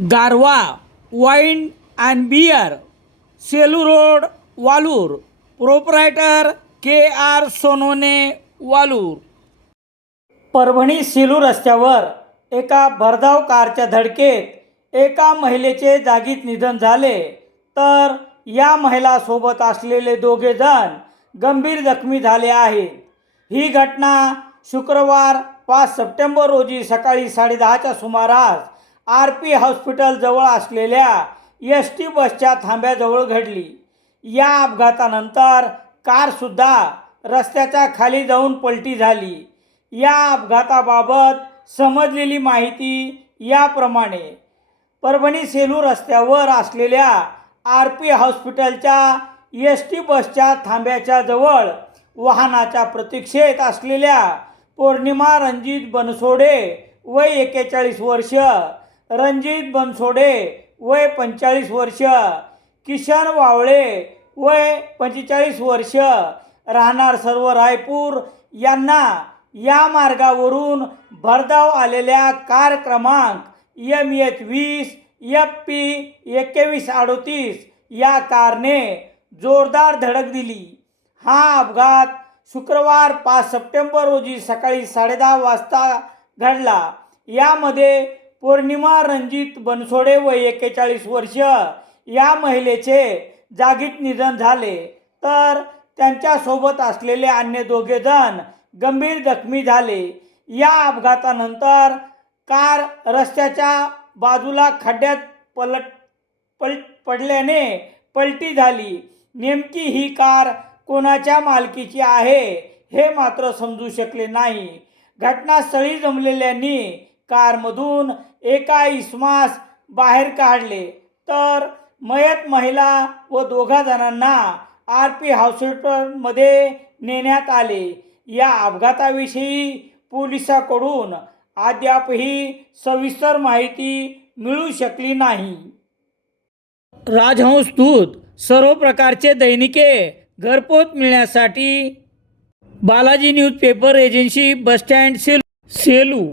Garwa wine and beer Selu road Walur. Proprietor K R Sonone Walur. Parbhani Selu रस्त्यावर एका भरधाव कारच्या धडकेत एका महिलेचे जागीत निधन झाले. तर या महिलासोबत असलेले दोघे जण गंभीर जखमी झाले आहेत. ही घटना शुक्रवार पाच सप्टेंबर रोजी सकाळी साडेदहाच्या सुमारास आर पी हॉस्पिटलजवळ असलेल्या एस टी बसच्या थांब्याजवळ घडली. या अपघातानंतर कारसुद्धा रस्त्याच्या खाली जाऊन पलटी झाली. या अपघाताबाबत समजलेली माहिती याप्रमाणे परभणी सेलू रस्त्यावर असलेल्या आर पी हॉस्पिटलच्या एस टी बसच्या थांब्याच्या जवळ वाहनाच्या प्रतीक्षेत असलेल्या पौर्णिमा रणजित बनसोडे वय एक्केचाळीस वर्ष रणजित बनसोडे वय पंचेचाळीस वर्ष किशन वावळे वय पंचेचाळीस वर्ष. राहणार सर्व रायपूर यांना या मार्गावरून भरधाव आलेल्या कार क्रमांक एम एच वीस एफ पी एक्केवीस अडोतीस या कारने जोरदार धडक दिली. हा अपघात शुक्रवार पाच सप्टेंबर रोजी सकाळी साडेदहा वाजता घडला. यामध्ये पौर्णिमा रणजित बनसोडे व एक्केचाळीस वर्ष. या महिलेचे जागीत निधन झाले. तर त्यांच्यासोबत असलेले अन्य दोघे जण गंभीर जखमी झाले. या अपघातानंतर कार रस्त्याच्या बाजूला खड्ड्यात पलट पल पडल्याने पलटी झाली. नेमकी ही कार कोणाच्या मालकीची आहे हे मात्र समजू शकले नाही. घटनास्थळी जमलेल्यांनी कारमधून एका इसमास बाहेर काढले. तर मयत महिला व दोघा जणांना आर पी हॉस्पिटलमध्ये नेण्यात आले. या अपघाताविषयी पोलिसाकडून अद्यापही सविस्तर माहिती मिळू शकली नाही. राजहंस सर्व प्रकारचे दैनिके घरपोच मिळण्यासाठी Balaji newspaper agency bus stand Selu Selu